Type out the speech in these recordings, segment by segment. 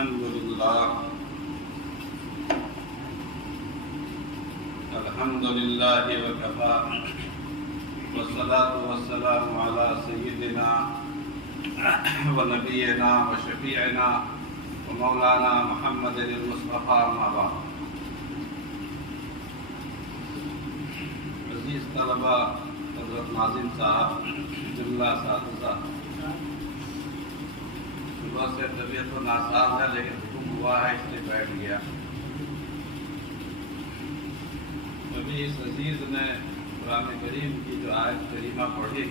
الحمد لله وكفى والصلاة والسلام على سيدنا ونبينا وشفيعنا ومولانا محمد المصطفى ما بعد. عزیز طلبہ، حضرت ناظم صاحب، جملہ اساتذہ، صبح سے طبیعت تو ناساز ہے لیکن حکم ہوا ہے اس لیے بیٹھ گیا. ابھی اس عزیز نے قرآن کریم کی جو آیت کریمہ پڑھی،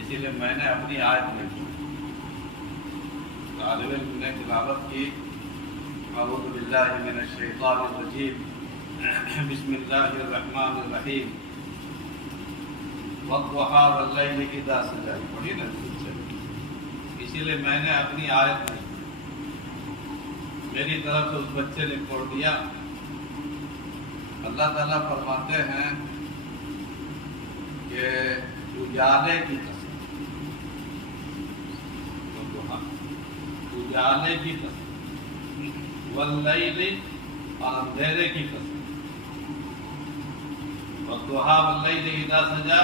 اسی لیے میں نے اپنی آیت میں طالب علم نے تلاوت کی. اعوذ باللہ من الشیطان الرجیم، بسم اللہ الرحمن الرحیم، والضحیٰ واللیل اذا سجی. پڑھی نا؟ اسی لیے میں نے اپنی آیت میں میری طرف سے اس بچے نے پڑھ دیا. اللہ تعالیٰ فرماتے ہیں کہ اجالے کی قسم، اجالے کی قسم، واللیل اور اندھیرے کی قسم، والضحیٰ واللیل اذا سجی،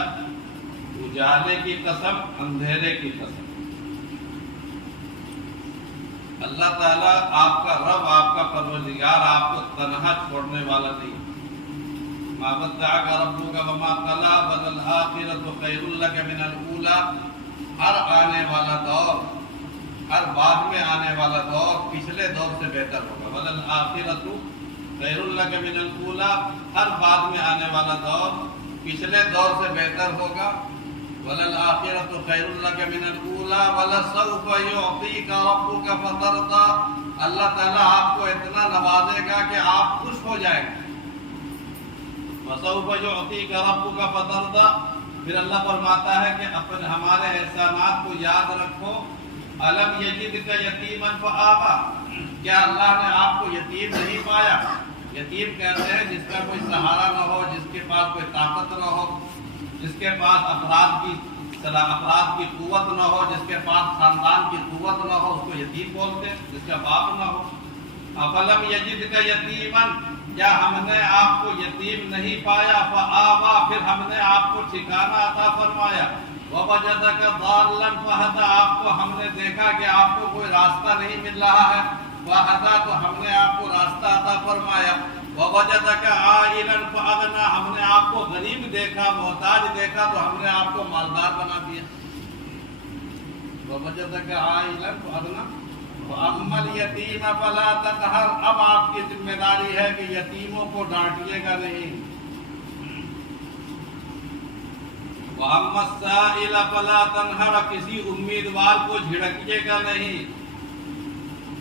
اجالے کی قسم، اندھیرے کی قسم. اللہ تعالیٰ آپ کا رب، آپ کا پروردگار آپ کو تنہا چھوڑنے والا نہیں. ما ودعک ربک وما قلی وللآخرۃ خیر لک من الاولی. ہر آنے والا دور، ہر بعد میں آنے والا دور پچھلے دور سے بہتر ہوگا. وللآخرۃ خیر لک من الاولی، ہر بعد میں آنے والا دور پچھلے دور سے بہتر ہوگا. وَلَلْآخِرَةُ خَيْرٌ لَكَ مِنَ الْأُولَىٰ وَلَسَوْفَ يُعْطِيكَ رَبُّكَ فَتَرْضَىٰ. اللہ تعالیٰ آپ کو اتنا نوازے گا کہ آپ خوش ہو جائیں گے. وَسَوْفَ يُعْطِيكَ رَبُّكَ فَتَرْضَىٰ. پھر اللہ فرماتا ہے کہ اپنے ہمارے احسانات کو یاد رکھو. أَلَمْ يَجِدْكَ يَتِيمًا فَآوَىٰ. کیا اللہ نے آپ کو یتیم نہیں پایا؟ یتیم کہتے ہیں جس کا کوئی سہارا نہ ہو، جس کے پاس کوئی طاقت نہ ہو، جس کے پاس افراد کی قوت نہ ہو، جس کے پاس خاندان کی قوت نہ ہو، اس کو یتیم بولتے ہیں، جس کا باپ نہ ہو. افلم یجدک یتیما، کیا ہم نے آپ کو یتیم نہیں پایا؟ فآوا، پھر ہم نے آپ کو ٹھکانہ عطا فرمایا. ووجدک ضالا فہدی، آپ کو ہم نے دیکھا کہ آپ کو کوئی راستہ نہیں مل رہا ہے. فہدی، تو ہم نے آپ کو راستہ عطا فرمایا. ووجدک عائلا فاغنی، ہم نے آپ کو غریب دیکھا، محتاج دیکھا تو ہم نے آپ کو مالدار بنا دیا. ووجدک عائلا فاغنی واما الیتیم فلا تقہر. اب آپ کی ذمہ داری ہے کہ یتیموں کو ڈانٹیے گا نہیں. واما السائل فلا تنہر، کسی امیدوار کو جھڑکیے گا نہیں.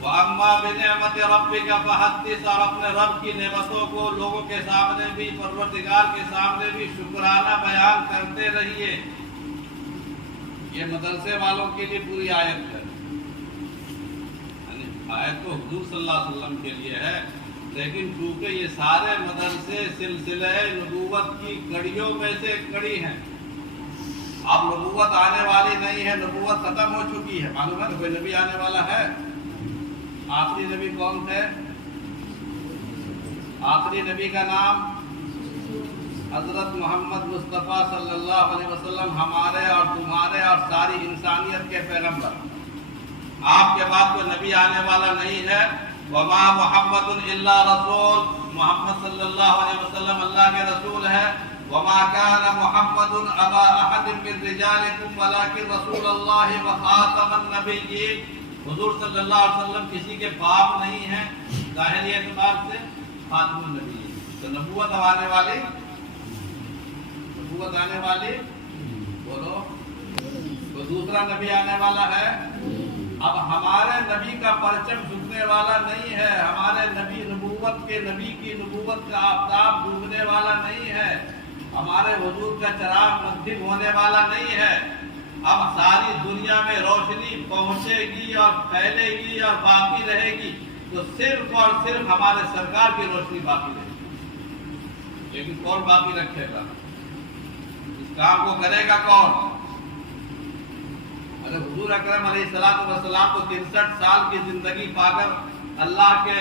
وَأَمَّا بِنِعْمَةِ رَبِّكَ فَحَدِّثْ، اور اپنے رب کی نعمتوں کو لوگوں کے سامنے بھی، پروردگار کے سامنے بھی شکرانہ بیان کرتے رہیے. یہ مدرسے والوں کے لیے پوری آیت ہے. آیت تو حضور صلی اللہ علیہ وسلم کے لیے ہے، لیکن چونکہ یہ سارے مدرسے سلسلہ نبوت کی کڑیوں میں سے کڑی ہیں. اب نبوت آنے والی نہیں ہے، نبوت ختم ہو چکی ہے. معلوم ہے کوئی نبی آنے والا ہے؟ آخری نبی کون تھے؟ آخری نبی کا نام حضرت محمد مصطفیٰ صلی اللہ علیہ وسلم، ہمارے اور تمہارے اور ساری انسانیت کے پیغمبر. آپ کے بعد کوئی نبی آنے والا نہیں ہے. وما محمد الا رسول، محمد صلی اللہ علیہ وسلم اللہ کے رسول ہے. وما كان محمد ابا احد من رجالكم ولكن رسول اللہ وخاتم النبیین. حضور صلی اللہ علیہ وسلم کسی کے باپ نہیں ہیں، ظاہری اعتبار سے خاتم النبی. تو نبوت آنے والی بولو، تو دوسرا نبی آنے والا ہے. اب ہمارے نبی کا پرچم جھکنے والا نہیں ہے، ہمارے نبی نبی کی نبوت کا آفتاب ڈوبنے والا نہیں ہے، ہمارے حضور کا چراغ مدھم ہونے والا نہیں ہے. اب ساری دنیا میں روشنی پہنچے گی اور پھیلے گی اور باقی رہے گی تو صرف اور صرف ہمارے سرکار کی روشنی باقی رہے گی. لیکن کون باقی رکھے گا؟ اس کام کو کرے گا کون؟ اگر حضور اکرم علیہ الصلوۃ والسلام کو 63 سال کی زندگی پا کر اللہ کے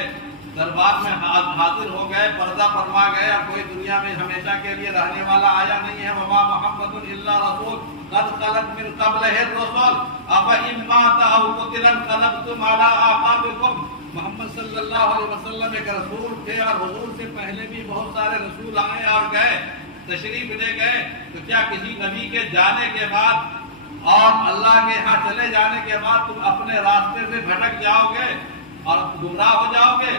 دربار میں حاضر ہو گئے، پردہ فرما گئے، اور کوئی دنیا میں ہمیشہ کے لیے رہنے والا آیا نہیں ہے۔ وما محمد الا رسول قد خلت من قبلہ الرسل افإن مات او قتل انقلبتم علی اعقابکم۔ محمد صلی اللہ علیہ وسلم ایک رسول تھے، اور حضور سے پہلے بھی بہت سارے رسول آئے اور گئے، تشریف لے گئے۔ تو کیا کسی نبی کے جانے کے بعد اور اللہ کے ہاں چلے جانے کے بعد تم اپنے راستے سے بھٹک جاؤ گے اور گمراہ ہو جاؤ گے؟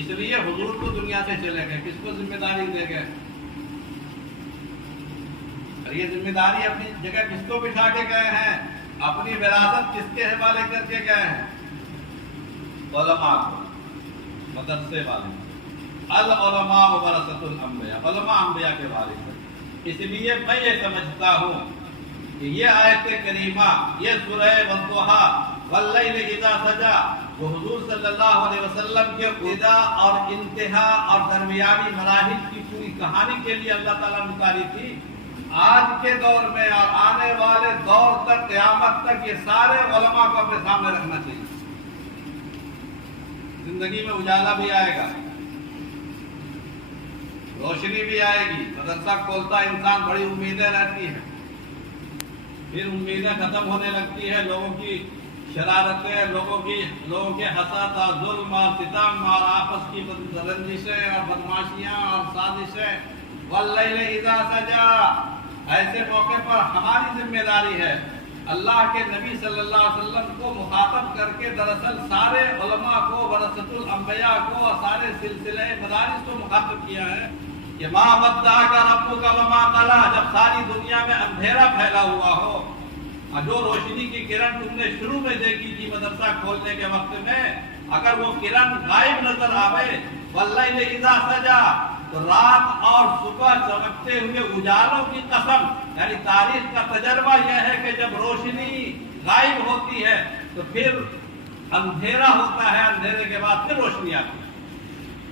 اس لیے حضور کو دنیا سے چلے گئے، کس کو ذمہ داری دے گئے؟ اور یہ ذمہ داری اپنی جگہ کس کو بٹھا کے گئے ہیں؟ اپنی وراثت کس کے حوالے کر کے گئے ہیں؟ علماء کو، مدرسے والے۔ العلماء ورثۃ الانبیاء، علماء انبیاء کے وارث ہیں۔ اس لیے میں یہ سمجھتا ہوں کہ یہ آیت کریمہ، یہ سورہ والضحیٰ واللیل اذا سجا، جو حضور صلی اللہ علیہ وسلم کے ابتدا اور انتہا اور درمیانی مراحل کی پوری کہانی کے لیے اللہ تعالیٰ نے اتاری تھی، آج کے دور میں اور آنے والے دور تک، قیامت تک، یہ سارے علماء کو اپنے سامنے رکھنا چاہیے۔ زندگی میں اجالا بھی آئے گا، روشنی بھی آئے گی، مدرسہ کھولتا انسان بڑی امیدیں رہتی ہیں، پھر امیدیں ختم ہونے لگتی ہے، لوگوں کی شرارتیں، لوگوں کے حسد اور ظلم اور ستم اور آپس کی رنجشیں اور بدماشیاں اور سازشیں۔ واللیل اذا سجا، ایسے موقع پر ہماری ذمہ داری ہے اللہ کے نبی صلی اللہ علیہ وسلم کو مخاطب کر کے دراصل سارے علماء کو، ورثۃ الانبیاء کو اور سارے سلسلہ مدارس کو مخاطب کیا ہے کہ ما ودعک ربک وما قلی۔ جب ساری دنیا میں اندھیرا پھیلا ہوا ہو اور جو روشنی کی کرن تم نے شروع میں دیکھی تھی مدرسہ کھولنے کے وقت میں، اگر وہ کرن غائب نظر آوے، واللیل اذا سجا، تو رات اور صبح چمکتے ہوئے اجالوں کی قسم، یعنی تاریخ کا تجربہ یہ ہے کہ جب روشنی غائب ہوتی ہے تو پھر اندھیرا ہوتا ہے، اندھیرے کے بعد پھر روشنی آتی ہے۔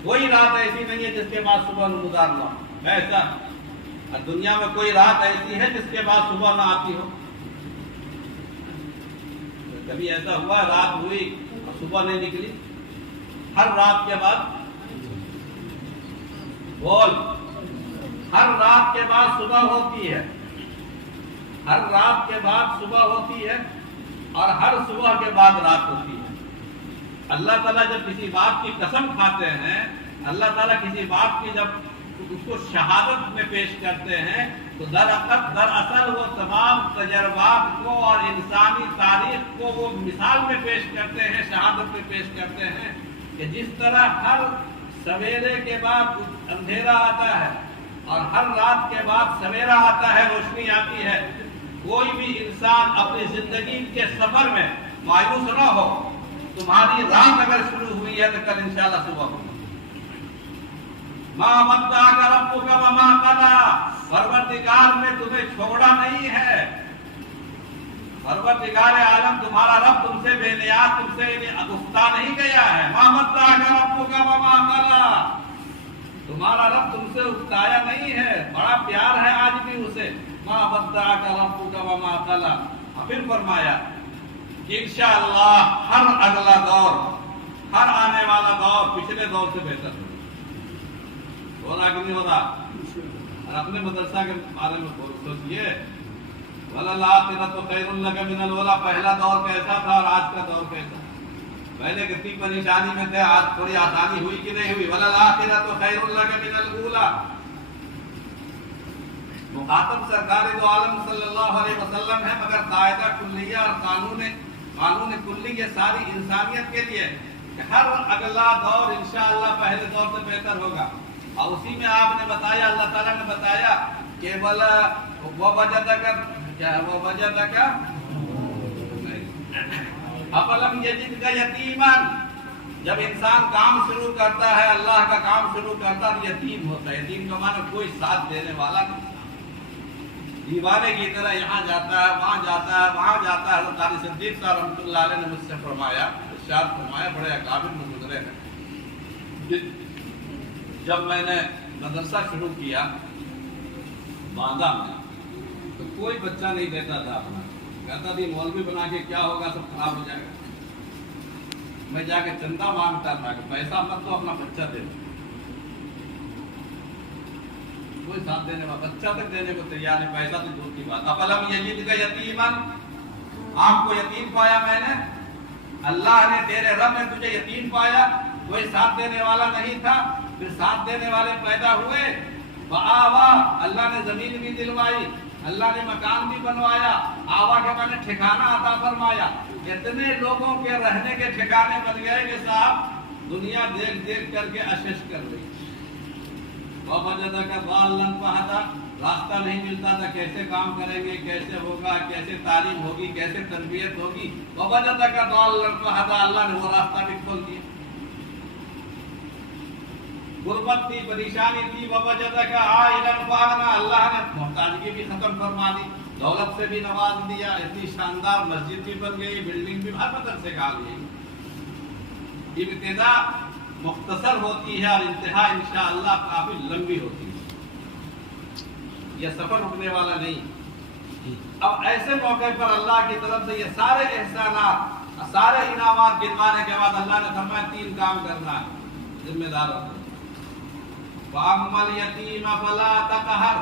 کوئی رات ایسی نہیں ہے جس کے بعد صبح نمودار نہ ہو، ایسا دنیا میں کوئی رات ایسی ہے جس کے بعد صبح نہ آتی ہو؟ کبھی ایسا ہوا رات ہوئی اور صبح نہیں نکلی؟ ہر رات کے بعد ہر رات کے بعد صبح ہوتی ہے، ہر رات کے بعد صبح ہوتی ہے، اور ہر صبح کے بعد رات ہوتی ہے۔ اللہ تعالیٰ جب کسی بات کی قسم کھاتے ہیں، اللہ تعالیٰ کسی بات کی جب اس کو شہادت میں پیش کرتے ہیں، تو دراصل وہ تمام تجربات کو اور انسانی تاریخ کو وہ مثال میں پیش کرتے ہیں، شہادت میں پیش کرتے ہیں کہ جس طرح ہر سویرے کے بعد اندھیرا آتا ہے اور ہر رات کے بعد سویرا آتا ہے، روشنی آتی ہے، کوئی بھی انسان اپنی زندگی کے سفر میں مایوس نہ ہو۔ تمہاری رات اگر شروع ہوئی ہے تو کل انشاءاللہ صبح ہوگی۔ ما ودعک ربک وما قلی، پروردگار نے تمہیں چھوڑا نہیں ہے، پروردگار عالم تمہارا رب تم سے بے نیاز، تم سے اگفتہ نہیں گیا ہے۔ ما ودعک ربک وما قلی، تمہارا رب تم سے اگتایا نہیں ہے، بڑا پیار ہے آج بھی اسے۔ ما ودعک ربک وما قلی، پھر فرمایا کہ انشاءاللہ ہر اگلا دور، ہر آنے والا دور پچھلے دور سے بہتر ہوگا۔ ہو رہا کہ نہیں ہو رہا؟ اور اپنے مدرسہ کے بارے میں سوچئے، وَلَلْآخِرَةُ خَيْرٌ لَكَ مِنَ الْأُولَىٰ، پہلا دور کیسا تھا اور آج کا دور کیسا؟ پہلے کتنی پریشانی میں تھے، آج تھوڑی آسانی ہوئی کہ نہیں ہوئی؟ وَلَلْآخِرَةُ خَيْرٌ لَكَ مِنَ الْأُولَىٰ۔ مخاطب سرکار دو عالم صلی اللہ علیہ وسلم ہے، مگر قاعدہ کلیہ اور قانون کلی یہ ساری انسانیت کے لیے کہ ہر اگلا دور انشاءاللہ پہلے دور سے بہتر ہوگا۔ اور اسی میں آپ نے بتایا، اللہ تعالیٰ نے بتایا کہ وَوَجَدَكَ أَفَلَمْ يَجِدْكَ يَتِيمًا، جب انسان کام شروع کرتا ہے، اللہ کا کام شروع کرتا ہے، یتیم ہوتا ہے۔ یتیم کا معنی کوئی ساتھ دینے والا نہیں، دیوانے کی طرح یہاں جاتا ہے، وہاں جاتا ہے، وہاں جاتا ہے۔ حضرت قاری صدیق صاحب رحمۃ اللہ علیہ نے مجھ سے فرمایا، ارشاد فرمایا، بڑے اکابر میں گزرے ہیں، جب میں نے مدرسہ شروع کیا باندہ میں تو کوئی بچہ نہیں دیتا تھا اپنا، کہتا تھی مولوی بنا کے کیا ہوگا، سب خراب ہو جائے گا۔ میں جا کے چندہ مانگتا تھا کہ پیسہ مت دو، اپنا بچہ دے دو۔ کوئی ساتھ دینے والا، بچہ تک دینے کو تیار نہیں، پیسہ تو دور کی بات۔ افلم یجدک یتیما، آپ کو یتیم پایا میں نے، اللہ نے تیرے رب نے تجھے یتیم پایا، کوئی ساتھ دینے والا نہیں تھا، پھر ساتھ دینے والے پیدا ہوئے۔ فآوا، اللہ نے زمین بھی دلوائی، اللہ نے مکان بھی بنوایا، آوا کے معنی ٹھکانہ عطا فرمایا۔ اتنے لوگوں کے رہنے کے ٹھکانے بن گئے کہ صاحب دنیا دیکھ دیکھ کر کے اشش کر گئی۔ وَوَجَدَكَ ضَالًّا فَهَدَىٰ، راستہ نہیں ملتا تھا، کیسے کام کریں گے، کیسے ہوگا، کیسے تعلیم ہوگی، کیسے تربیت ہوگی۔ وَوَجَدَكَ ضَالًّا فَهَدَىٰ، اللہ نے وہ راستہ بھی کھول دیا۔ غربت تھی، پریشانی تھی، وَوَجَدَكَ عَائِلًا فَأَغْنَىٰ، اللہ نے محتاجگی بھی ختم فرما دی، دولت سے بھی نواز دیا، اتنی شاندار مسجد بھی بن گئی، بلڈنگ بھی ہر مدرسے سے کھا گئی۔ ابتدا مختصر ہوتی ہے اور انتہا انشاءاللہ کافی لمبی ہوتی ہے، یہ سفر رکنے والا نہیں۔ اب ایسے موقع پر اللہ کی طرف سے یہ سارے احسانات، سارے انعامات گنوانے کے بعد اللہ نے فرمایا 3 کام کرنا ہے، ذمہ دار رکھو۔ وَأَمَّا الْيَتِيمَ فَلَا تَقْهَرْ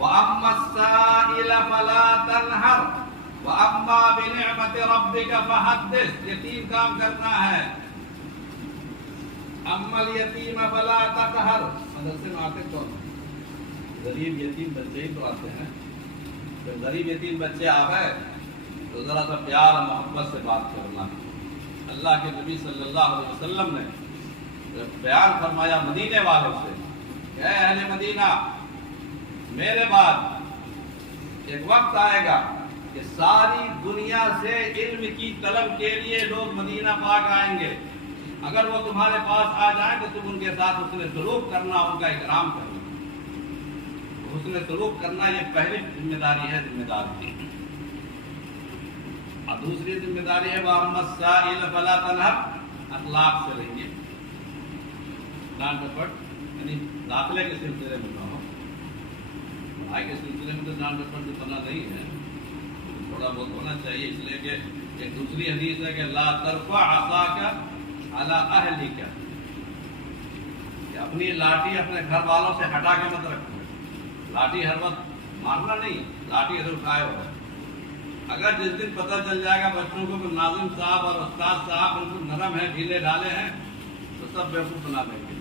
وَأَمَّا السَّائِلَ فَلَا تَنْهَرْ وَأَمَّا بِنِعْمَةِ رَبِّكَ فَحَدِّثْ، یہ 3 کام کرنا ہے۔ اما الیتیم فلا تقہر، مدرسے میں آتے کون؟ غریب یتیم بچے ہی تو آتے ہیں۔ جب غریب یتیم بچے آ گئے تو ذرا سا پیار اور محبت سے بات کرنا۔ اللہ کے نبی صلی اللہ علیہ وسلم نے بیان فرمایا مدینے والوں سے کہ اے اہل مدینہ، میرے بعد ایک وقت آئے گا کہ ساری دنیا سے علم کی طلب کے لیے لوگ مدینہ پاک آئیں گے۔ اگر وہ تمہارے پاس آ جائیں تو تم ان کے ساتھ حسن سلوک کرنا، ان کا اکرام کرنا۔ حسن سلوک کرنا یہ پہلی ذمہ داری ہے ذمہ دار کی۔ اور دوسری ذمہ داری ہے وَأَمَّا السَّائِلَ فَلَا تَنْهَرْ، اخلاق سے رہیے، ڈانٹ ڈپٹ یعنی داخلے کے سلسلے میں نہ ہو، پڑھائی کے سلسلے میں تو ڈانٹ ڈپٹ تو بنا نہیں ہے، تھوڑا بہت ہونا چاہیے، اس لیے کہ ایک دوسری حدیث ہے کہ لا ترفع عصاک علی اہلک، کہ اپنی لاٹھی اپنے گھر والوں سے ہٹا کے مت رکھو۔ لاٹھی ہر وقت مارنا نہیں، لاٹھی ادھر اٹھائے ہو۔ اگر جس دن پتہ چل جائے گا بچوں کو کہ ناظم صاحب اور استاد صاحب بالکل نرم ہیں، ڈھیلے ڈھالے ہیں، تو سب بیوقوف بنا دیں گے۔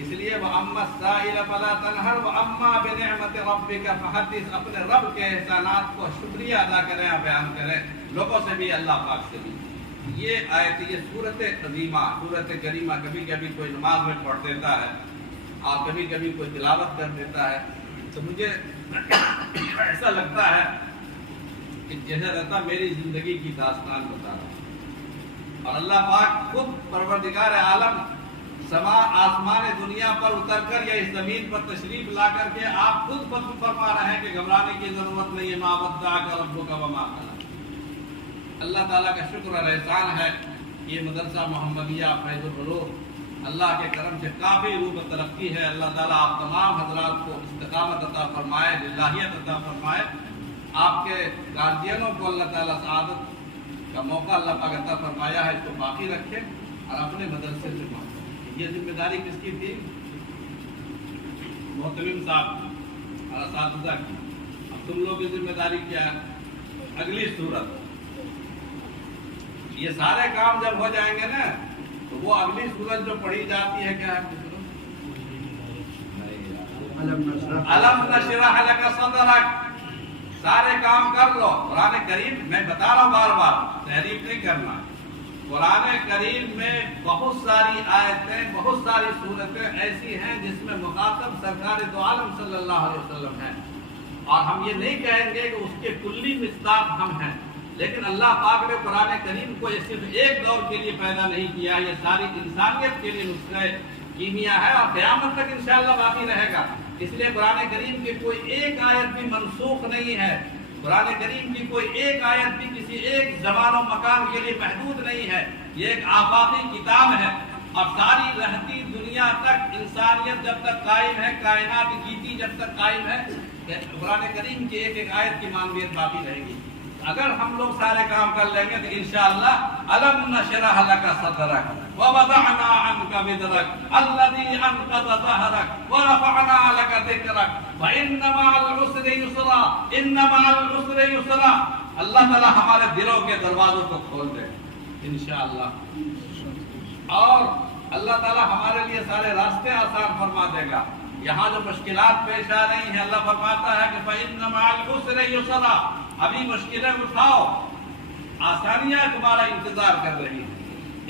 اس لیے وَأَمَّا السَّائِلَ فَلَا تَنْهَرْ وَأَمَّا بِنِعْمَةِ رَبِّكَ فَحَدِّثْ، اپنے رب کے احسانات کو شکریہ ادا کریں اور بیان کریں، لوگوں سے بھی، اللہ پاک سے بھی۔ یہ آیت، یہ سورت عظیمہ، سورت کریمہ کبھی کبھی کوئی نماز میں پڑھ دیتا ہے اور کبھی کبھی کوئی تلاوت کر دیتا ہے تو مجھے ایسا لگتا ہے کہ جیسے رہتا میری زندگی کی داستان بتا رہا ہوں۔ اور اللہ پاک خود پروردگار عالم سما آسمان دنیا پر اتر کر یا اس زمین پر تشریف لا کر کے آپ خود فرما رہے ہیں کہ گھبرانے کی ضرورت نہیں ہے۔ مَا وَدَّعَكَ رَبُّكَ وَمَا قَلَىٰ، اللہ تعالیٰ کا شکر اور احسان ہے۔ یہ مدرسہ محمدیہ فیض العلوم اللہ کے کرم سے کافی روح ترقی ہے۔ اللہ تعالیٰ آپ تمام حضرات کو استقامت عطا فرمائے، للہیت عطا فرمائے۔ آپ کے گارجینوں کو اللہ تعالیٰ سعادت کا موقع اللہ پاک عطا فرمایا ہے، اس کو باقی رکھے اور اپنے مدرسے سے محبت۔ یہ ذمہ داری کس کی تھی؟ محتمم صاحب کی اور اساتذہ کی۔ اب تم لوگ کی ذمہ داری کیا ہے؟ اگلی صورت، یہ سارے کام جب ہو جائیں گے نا تو وہ اگلی صورت جو پڑھی جاتی ہے کیا ہے؟ الم نشرح لک صدرک، سارے کام کر لو۔ قرآن کریم میں بتا رہا ہوں بار بار، تحریف نہیں کرنا۔ قرآن کریم میں بہت ساری آیتیں، بہت ساری صورتیں ایسی ہیں جس میں مخاطب سرکار دو عالم صلی اللہ علیہ وسلم ہیں، اور ہم یہ نہیں کہیں گے کہ اس کے کلی مصداق ہم ہیں، لیکن اللہ پاک نے قرآن کریم کو صرف ایک دور کے لیے پیدا نہیں کیا، یہ ساری انسانیت کے لیے نسخہ کیمیا ہے اور قیامت تک انشاءاللہ باقی رہے گا۔ اس لیے قرآن کریم کی کوئی ایک آیت بھی منسوخ نہیں ہے، قرآن کریم کی کوئی ایک آیت بھی کسی ایک زمان و مکان کے لیے محدود نہیں ہے، یہ ایک آفاقی کتاب ہے، اور ساری رہتی دنیا تک انسانیت جب تک قائم ہے، کائنات جیتی جب تک قائم ہے کہ قرآن کریم کی ایک ایک آیت کی مانویت باقی رہے گی. اگر ہم لوگ سارے کام کر لیں گے تو انشاءاللہ الم نشرح لک صدرک ووضعنا عنک وزرک الذی انقض ظہرک ورفعنا لک ذکرک وان مع العسر یسرا ان مع العسر یسرا. اللہ تعالی ہمارے دلوں کے دروازوں کو کھول دے انشاءاللہ, اور اللہ تعالی ہمارے لیے سارے راستے آسان فرما دے گا. یہاں جو مشکلات پیش آ رہی ہیں اللہ فرماتا ہے کہ فَإِنَّ مَعَ الْعُسْرِ يُسْرًا, ابھی مشکلیں اٹھاؤ, آسانیاں تمہارا انتظار کر رہی ہیں.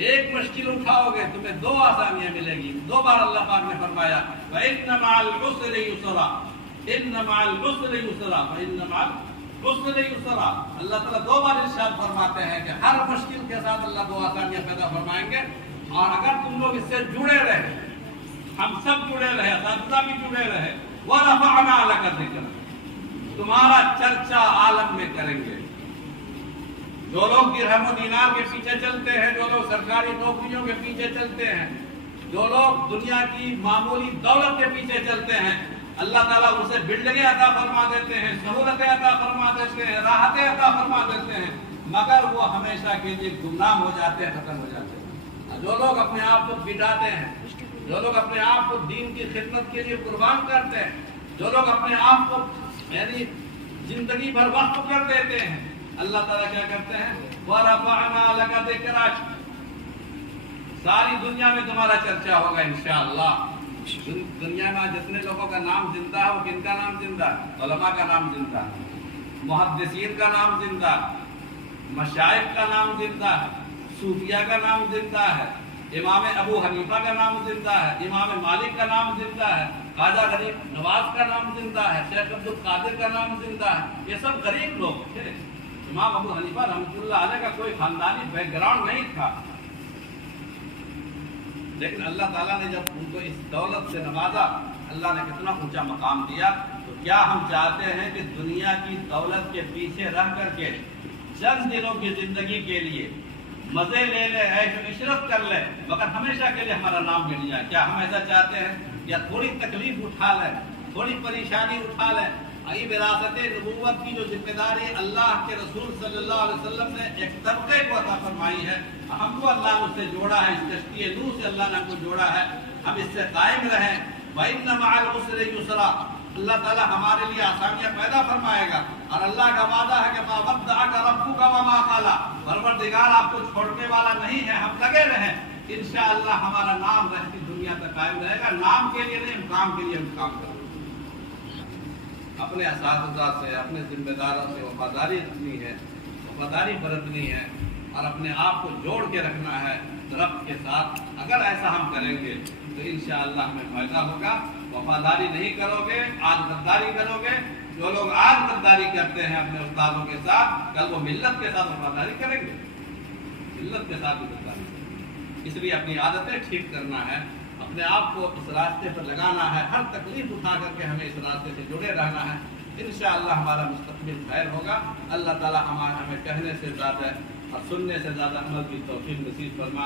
ایک مشکل اٹھاؤ گے تمہیں دو آسانیاں ملیں گی. دو بار اللہ پاک نے فرمایا فَإِنَّ مَعَ الْعُسْرِ يُسْرًا, إِنَّ مَعَ الْعُسْرِ يُسْرًا فَإِنَّ مَعَ الْعُسْرِ يُسْرًا. اللہ تعالیٰ دو بار ارشاد فرماتے ہیں کہ ہر مشکل کے ساتھ اللہ دو آسانیاں پیدا فرمائیں گے. اور اگر تم لوگ اس سے جڑے رہے, ہم سب جڑے رہے, اساتذہ بھی جڑے رہے, وَرَفَعْنَا لَكَ ذِكْرَكَ, تمہارا چرچا عالم میں کریں گے. جو لوگ درہم و دینار کے پیچھے چلتے ہیں, جو لوگ سرکاری نوکریوں کے پیچھے چلتے ہیں, جو لوگ دنیا کی معمولی دولت کے پیچھے چلتے ہیں, اللہ تعالیٰ اسے بلڈنگیں عطا فرما دیتے ہیں, سہولتیں عطا فرما دیتے ہیں, راحتیں عطا فرما دیتے ہیں, مگر وہ ہمیشہ کے لیے گمنام ہو جاتے ہیں, ختم ہو جاتے ہیں. جو لوگ اپنے آپ کو بٹاتے ہیں, جو لوگ اپنے آپ کو دین کی خدمت کے لیے قربان کرتے ہیں, جو لوگ اپنے آپ کو یعنی زندگی بھر وقف کر دیتے ہیں, اللہ تعالیٰ کیا کرتے ہیں وَرَفَعْنَا لَكَ ذِكْرَكَ, ساری دنیا میں تمہارا چرچا ہوگا انشاءاللہ. دنیا میں جتنے لوگوں کا نام زندہ ہے وہ کن کا نام زندہ ہے؟ علماء کا نام زندہ ہے, محدثین کا نام زندہ ہے, مشائخ کا نام زندہ ہے, صوفیہ کا نام زندہ ہے, امام ابو حنیفہ کا نام زندہ ہے, امام مالک کا نام زندہ ہے, خواجہ غریب نواز کا نام زندہ ہے, شیخ عبد القادر کا نام زندہ ہے. یہ سب غریب لوگ تھے. امام ابو حنیفہ رحمۃ اللہ علیہ کا کوئی خاندانی بیک گراؤنڈ نہیں تھا, لیکن اللہ تعالیٰ نے جب ان کو اس دولت سے نوازا, اللہ نے کتنا اونچا مقام دیا. تو کیا ہم چاہتے ہیں کہ دنیا کی دولت کے پیچھے رہ کر کے چند دنوں کی زندگی کے لیے مزے لے لے, عیش و عشرت کر لے, مگر ہمیشہ کے لیے ہمارا نام مٹ جائے؟ کیا ہم ایسا چاہتے ہیں؟ یا تھوڑی تکلیف اٹھا لیں, تھوڑی پریشانی اٹھا لیں. وراثت نبوت کی جو ذمہ داری اللہ کے رسول صلی اللہ علیہ وسلم نے ایک طبقے کو عطا فرمائی ہے, ہم کو اللہ نے اس سے جوڑا ہے, اس کشتی نوح سے اللہ نے ہم کو جوڑا ہے, ہم اس سے قائم رہیں. وَإِنَّ مَعَ الْعُسْرِ يُسْرًا, اللہ تعالیٰ ہمارے لیے آسانیاں پیدا فرمائے گا. اور اللہ کا وعدہ ہے کہ مَا وَدَّعَكَ رَبُّكَ وَمَا قَلَىٰ, پروردگار آپ کو چھوڑنے والا نہیں ہے, ہم لگے رہیں. انشاءاللہ ہمارا نام رہتی دنیا تک قائم رہے گا. نام کے لیے نہیں, کام کے لیے ہم کام کریں. اپنے اساتذہ سے, اپنے ذمہ داروں سے وفاداری رکھنی ہے, وفاداری برتنی ہے, اور اپنے آپ کو جوڑ کے رکھنا ہے درخت کے ساتھ. اگر ایسا ہم کریں گے تو انشاءاللہ ہمیں فائدہ ہوگا. وفاداری نہیں کرو گے, آج غداری کرو گے. جو لوگ آج غداری کرتے ہیں اپنے استادوں کے ساتھ, کل وہ ملت کے ساتھ وفاداری کریں گے, ملت کے ساتھ بھی غداری کریں گے. اس لیے اپنی عادتیں ٹھیک کرنا ہے, اپنے آپ کو اس راستے پر لگانا ہے, ہر تکلیف اٹھا کر کے ہمیں اس راستے سے جڑے رہنا ہے. انشاءاللہ ہمارا مستقبل خیر ہوگا. اللہ تعالی ہمیں کہنے سے زیادہ اور سننے سے زیادہ عمل کی توفیق نصیب فرمائے.